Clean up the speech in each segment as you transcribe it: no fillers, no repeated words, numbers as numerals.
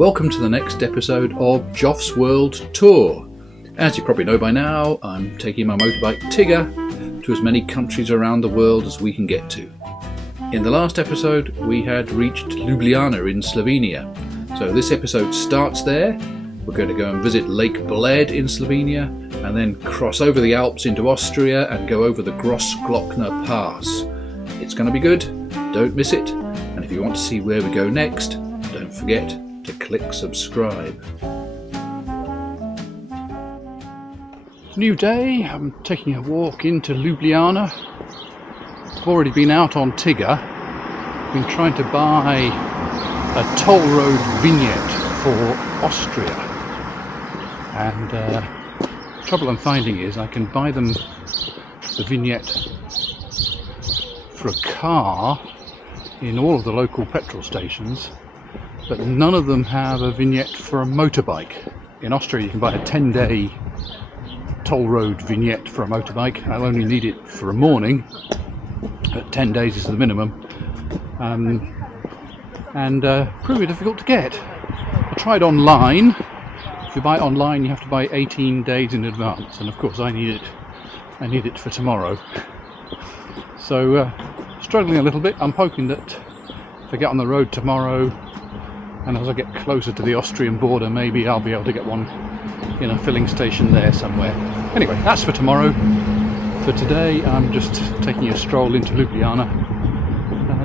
welcome to the next episode of Joff's World Tour. As you probably know by now, I'm taking my motorbike Tigger to as many countries around the world as we can get to. In the last episode, we had reached Ljubljana in Slovenia. So this episode starts there. We're going to go and visit Lake Bled in Slovenia, and then cross over the Alps into Austria and go over the Grossglockner pass. It's going to be good, don't miss it, and if you want to see where we go next, don't forget to click subscribe. New day, I'm taking a walk into Ljubljana. I've already been out on Tigger, been trying to buy a toll road vignette for Austria, and the trouble I'm finding is I can buy them the vignette for a car in all of the local petrol stations, but none of them have a vignette for a motorbike. In Austria you can buy a 10-day toll road vignette for a motorbike. I'll only need it for a morning, but 10 days is the minimum, and pretty difficult to get. I tried online. If you buy it online you have to buy 18 days in advance, and of course I need it for tomorrow. So struggling a little bit. I'm hoping that if I get on the road tomorrow and as I get closer to the Austrian border, maybe I'll be able to get one in a filling station there somewhere. Anyway, that's for tomorrow. For today I'm just taking a stroll into Ljubljana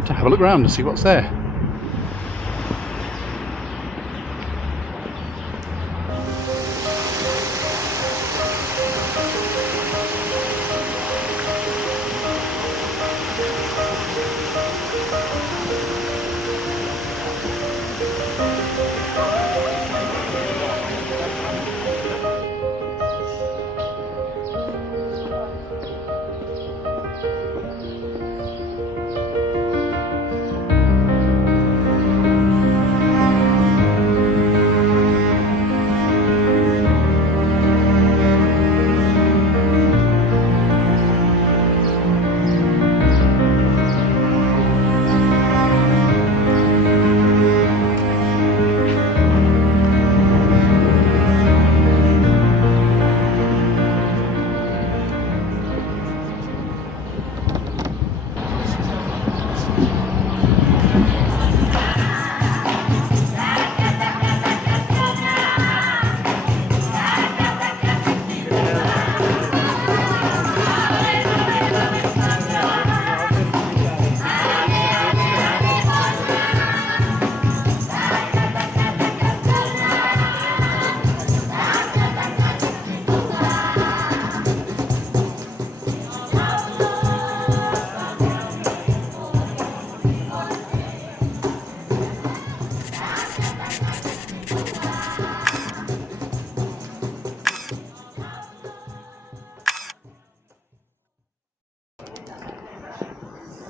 to have a look around and see what's there.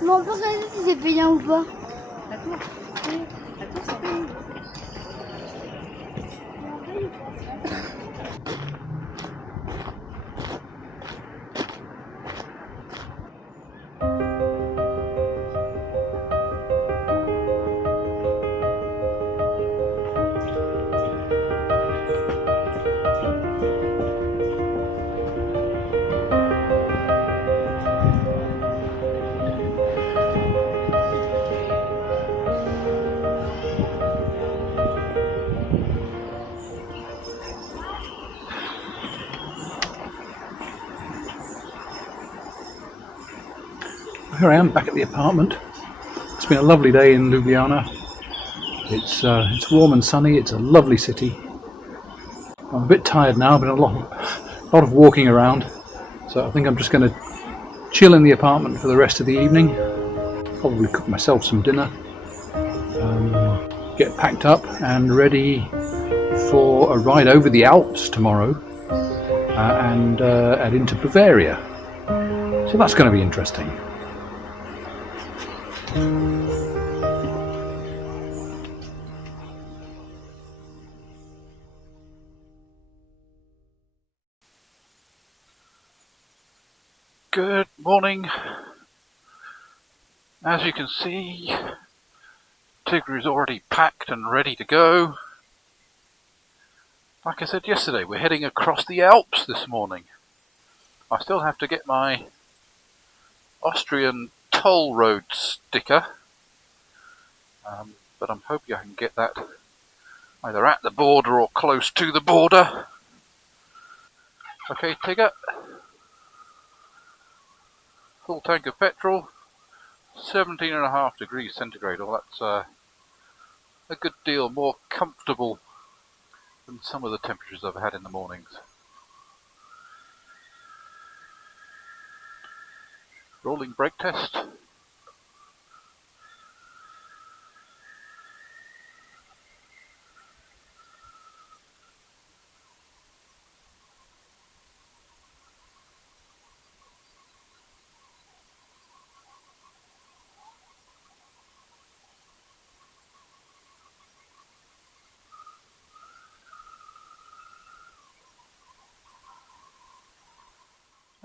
Mais on peut regarder si c'est payant ou pas. D'accord. Oui. Attends, c'est payant. Here I am back at the apartment. It's been a lovely day in Ljubljana. It's warm and sunny. It's a lovely city. I'm a bit tired now. Been a lot of walking around, so I think I'm just going to chill in the apartment for the rest of the evening. Probably cook myself some dinner, get packed up and ready for a ride over the Alps tomorrow, and into Bavaria. So that's going to be interesting. Good morning. As you can see, Tigger is already packed and ready to go. Like I said yesterday, we're heading across the Alps this morning. I still have to get my Austrian toll road sticker, but I'm hoping I can get that either at the border or close to the border. Okay, Tigger. Full tank of petrol, 17.5 degrees centigrade. Well, that's a good deal more comfortable than some of the temperatures I've had in the mornings. Rolling brake test.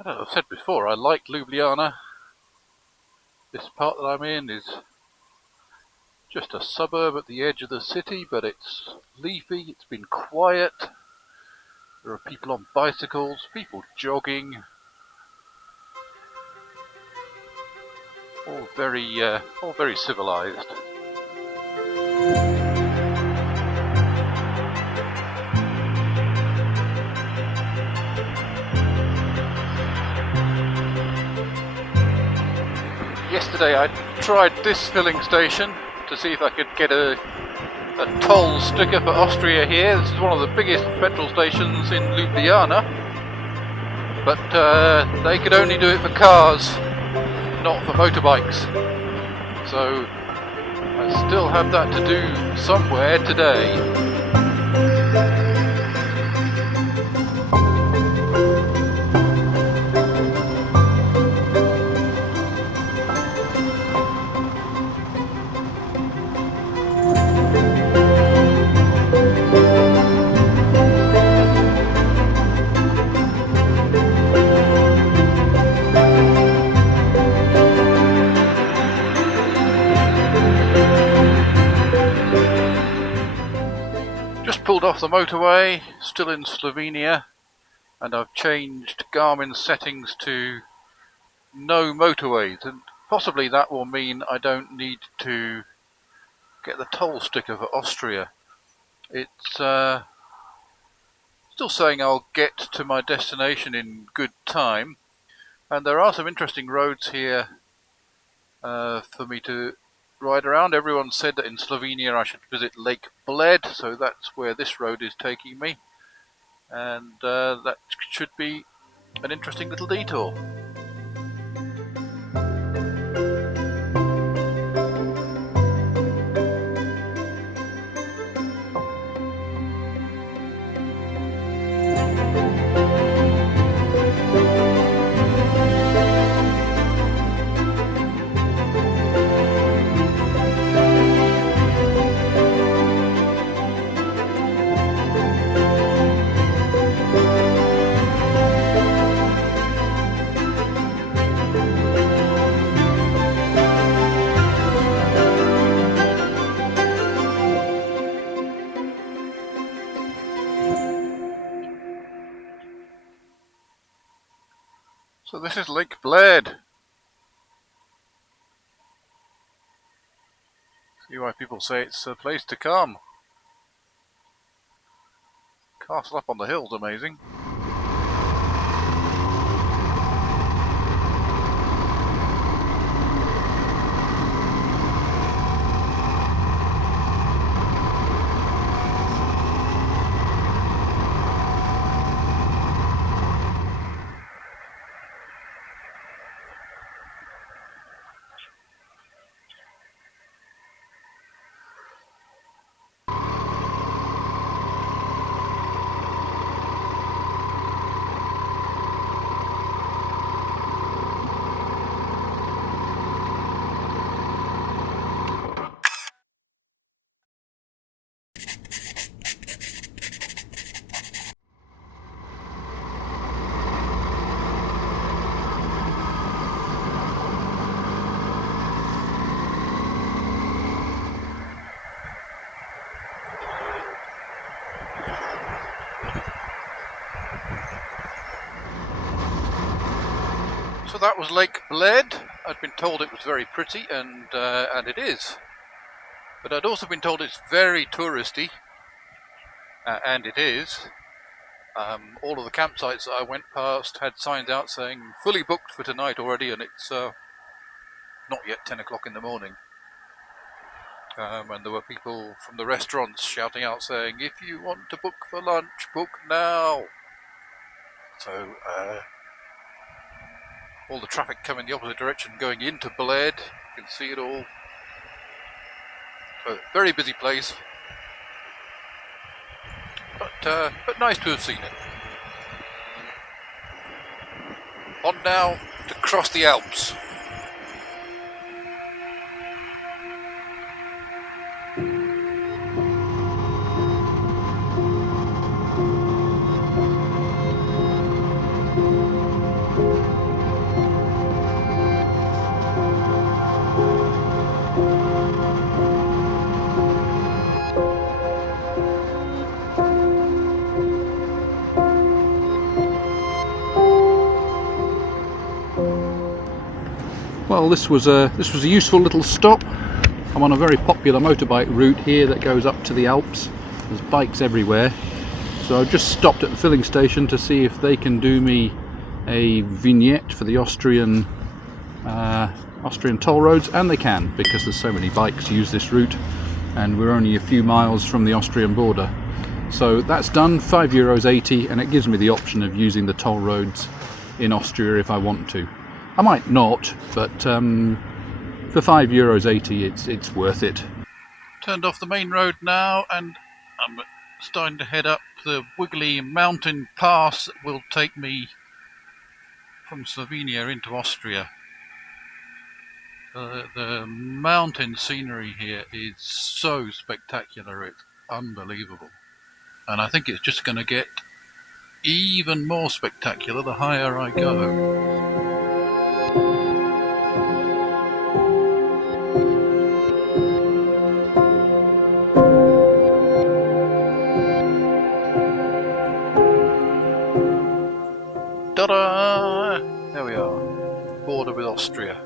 As I've said before, I like Ljubljana. This part that I'm in is just a suburb at the edge of the city, but it's leafy, it's been quiet. There are people on bicycles, people jogging. All very civilized. Yesterday I tried this filling station to see if I could get a toll sticker for Austria here. This is one of the biggest petrol stations in Ljubljana, but they could only do it for cars, not for motorbikes. So I still have that to do somewhere today. Pulled off the motorway, still in Slovenia, and I've changed Garmin settings to no motorways, and possibly that will mean I don't need to get the toll sticker for Austria. It's still saying I'll get to my destination in good time, and there are some interesting roads here for me to ride around. Everyone said that in Slovenia I should visit Lake Bled, so that's where this road is taking me, and that should be an interesting little detour. So this is Lake Bled. See why people say it's a place to come. Castle up on the hill's amazing. that was Lake Bled. I'd been told it was very pretty, and it is. But I'd also been told it's very touristy, and it is. All of the campsites that I went past had signs out saying fully booked for tonight already, and it's not yet 10 o'clock in the morning. And there were people from the restaurants shouting out saying, if you want to book for lunch, book now. So all the traffic coming the opposite direction going into Bled, you can see it all. So very busy place, but nice to have seen it. On now to cross the Alps. Well, this was a useful little stop. I'm on a very popular motorbike route here that goes up to the Alps. There's bikes everywhere. So I've just stopped at the filling station to see if they can do me a vignette for the Austrian toll roads, and they can, because there's so many bikes use this route and we're only a few miles from the Austrian border. So that's done, €5.80, and it gives me the option of using the toll roads in Austria if I want to. I might not, but for €5.80 it's worth it. Turned off the main road now, and I'm starting to head up the wiggly mountain pass that will take me from Slovenia into Austria. The mountain scenery here is so spectacular, it's unbelievable. And I think it's just going to get even more spectacular the higher I go. Ta-da! There we are, border with Austria.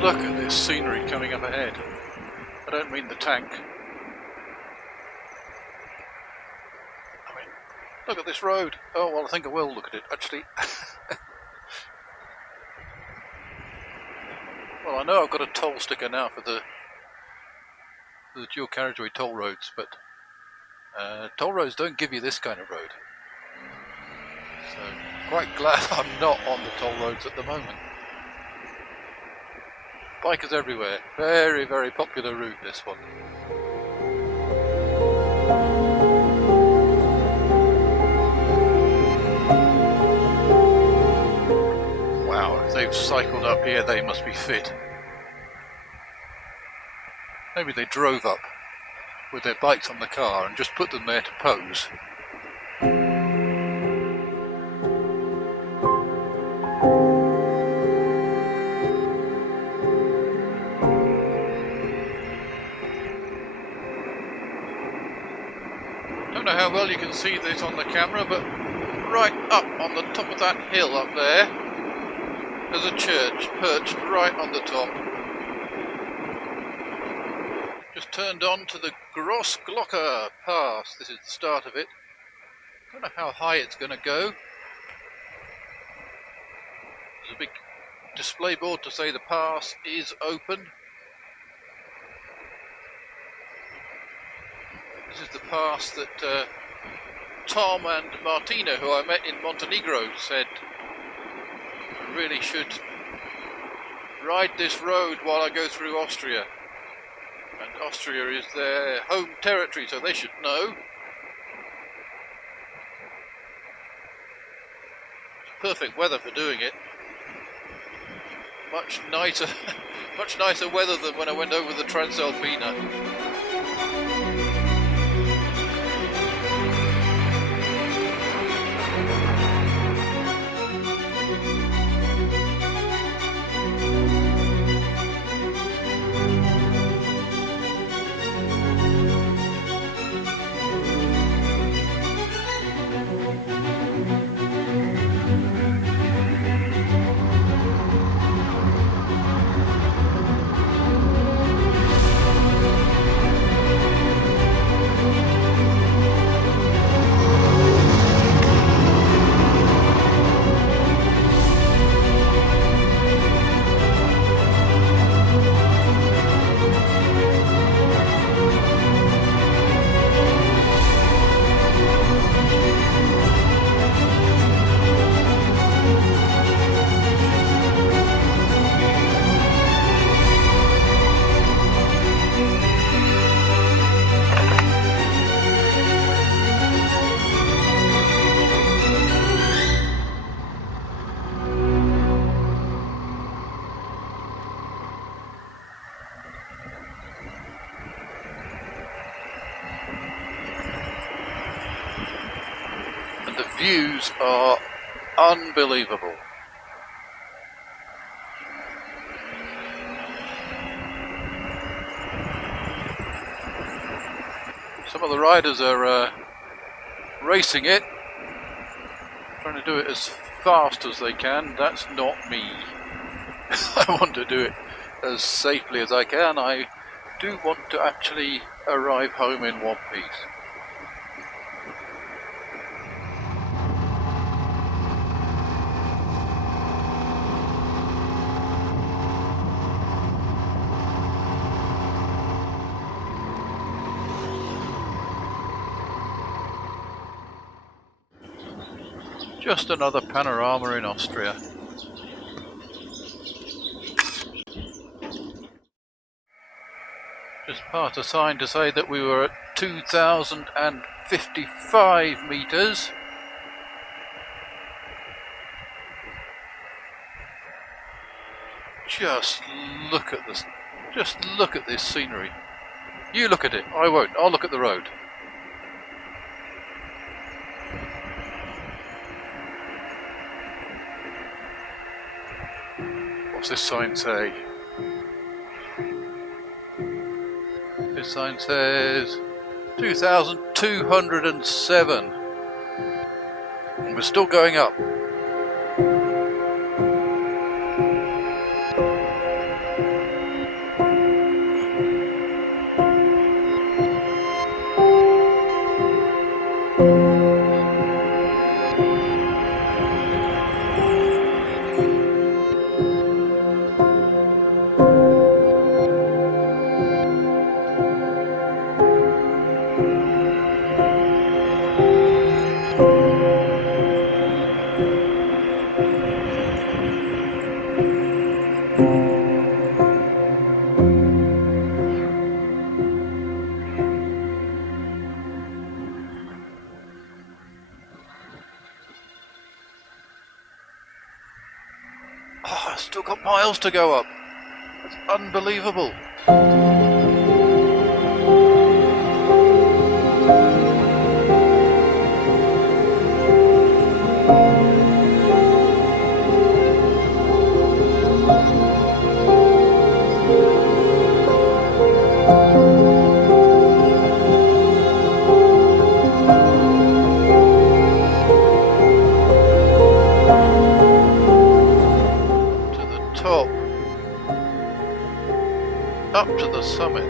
Look at this scenery coming up ahead. I don't mean the tank. I mean, look at this road. Oh, well, I think I will look at it, actually. Well, I know I've got a toll sticker now for the dual carriageway toll roads, but toll roads don't give you this kind of road. So, quite glad I'm not on the toll roads at the moment. Bikers everywhere. Very, very popular route, this one. Wow, if they've cycled up here, they must be fit. Maybe they drove up with their bikes on the car and just put them there to pose. Don't know how well you can see this on the camera, but right up on the top of that hill up there, there's a church perched right on the top. Just turned on to the Grossglockner pass. This is the start of it. Don't know how high it's going to go. There's a big display board to say the pass is open. This is the pass that Tom and Martina, who I met in Montenegro, said I really should ride this road while I go through Austria. And Austria is their home territory, so they should know. Perfect weather for doing it. Much nicer, much nicer weather than when I went over the Transalpina. The views are unbelievable. Some of the riders are racing it, trying to do it as fast as they can. That's not me. I want to do it as safely as I can. I do want to actually arrive home in one piece. Just another panorama in Austria. Just passed a sign to say that we were at 2,055 meters. Just look at this. Just look at this scenery. You look at it. I won't. I'll look at the road. What's this sign say? This sign says 2,207. And we're still going up. Oh, I've still got miles to go up. That's unbelievable. Up to the summit.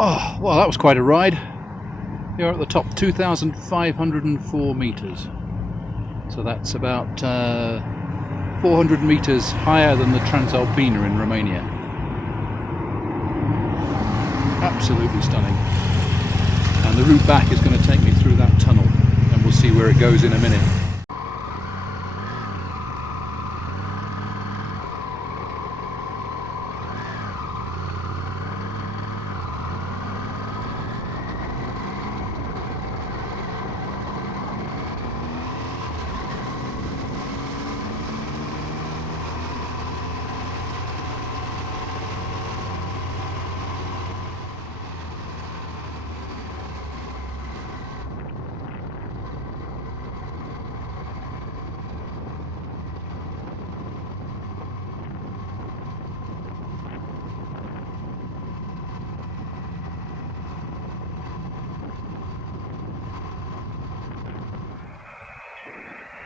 Oh, well, that was quite a ride. You're at the top, 2,504 metres. So that's about 400 metres higher than the Transalpina in Romania. Absolutely stunning. And the route back is going to take me through that tunnel, and we'll see where it goes in a minute.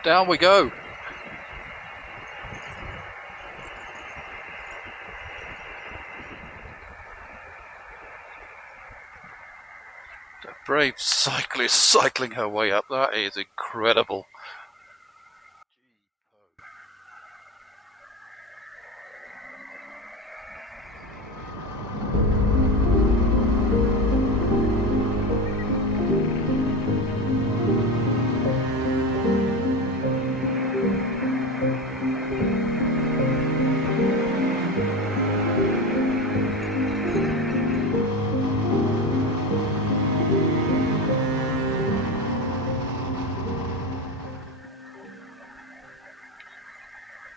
Down we go. The brave cyclist cycling her way up, that is incredible.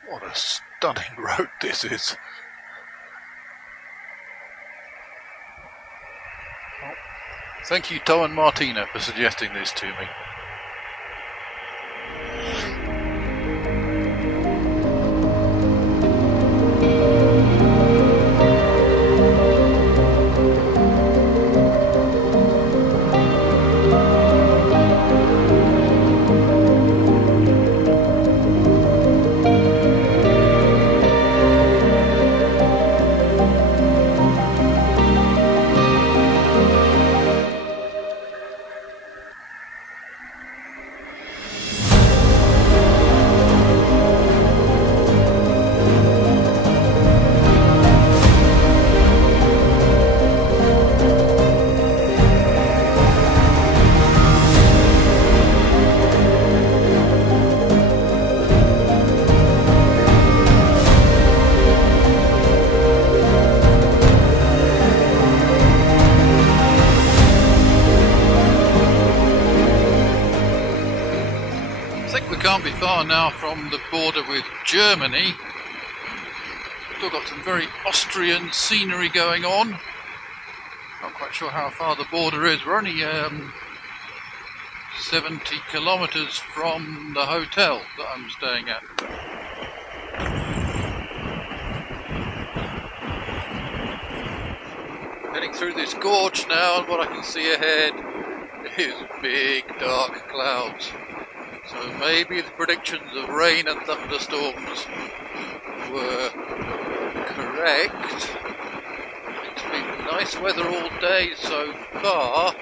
What a stunning road this is. Oh, thank you, Tom and Martina, for suggesting this to me. Can't be far now from the border with Germany. Still got some very Austrian scenery going on. Not quite sure how far the border is. We're only 70 kilometres from the hotel that I'm staying at. Heading through this gorge now, and what I can see ahead is big dark clouds. So maybe the predictions of rain and thunderstorms were correct. It's been nice weather all day so far,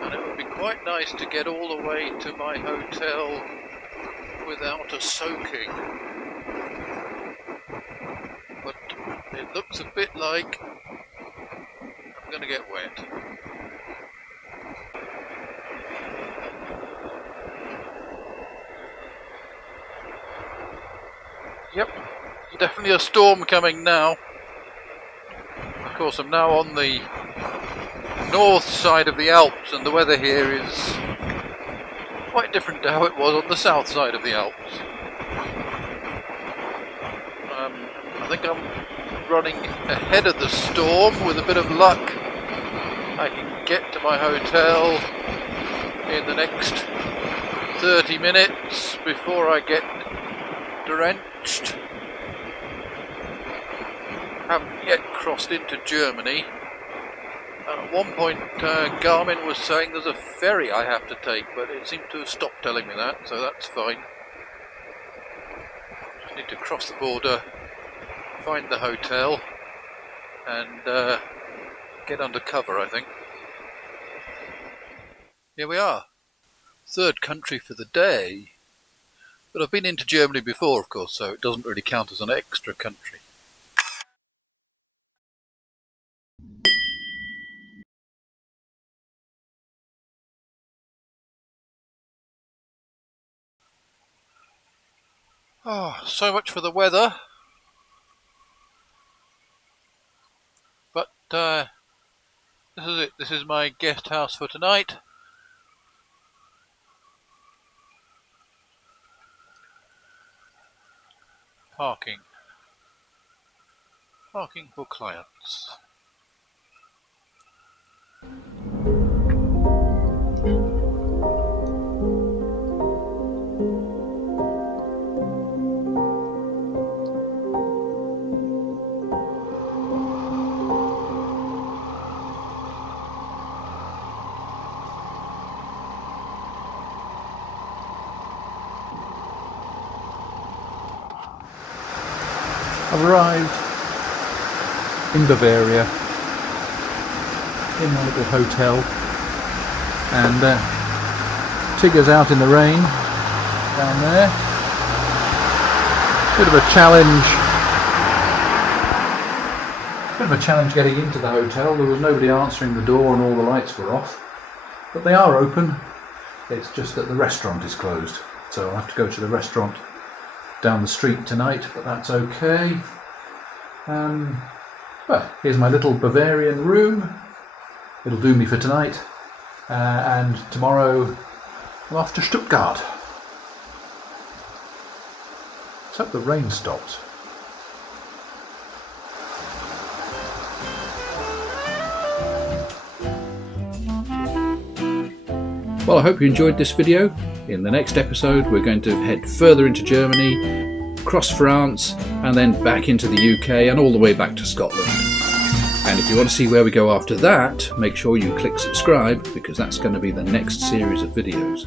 and it would be quite nice to get all the way to my hotel without a soaking. But it looks a bit like I'm going to get wet. Yep, definitely a storm coming now. Of course, I'm now on the north side of the Alps, and the weather here is quite different to how it was on the south side of the Alps. I think I'm running ahead of the storm. With a bit of luck, I can get to my hotel in the next 30 minutes before I get drenched. Haven't yet crossed into Germany. At one point Garmin was saying there's a ferry I have to take, but it seemed to have stopped telling me that, so that's fine. Just need to cross the border, find the hotel, and get under cover, I think. Here we are. Third country for the day. But I've been into Germany before, of course, so it doesn't really count as an extra country. Oh, so much for the weather. But this is it. This is my guest house for tonight. Parking for clients. I've arrived in Bavaria, in my little hotel, and Tigger's out in the rain down there. Bit of a challenge getting into the hotel. There was nobody answering the door and all the lights were off, but they are open. It's just that the restaurant is closed, so I'll have to go to the restaurant down the street tonight, but that's okay. Well, here's my little Bavarian room. It'll do me for tonight, and tomorrow I'm off to Stuttgart. Let's hope the rain stops. Well, I hope you enjoyed this video. In the next episode we're going to head further into Germany, cross France, and then back into the UK and all the way back to Scotland. And if you want to see where we go after that, make sure you click subscribe, because that's going to be the next series of videos.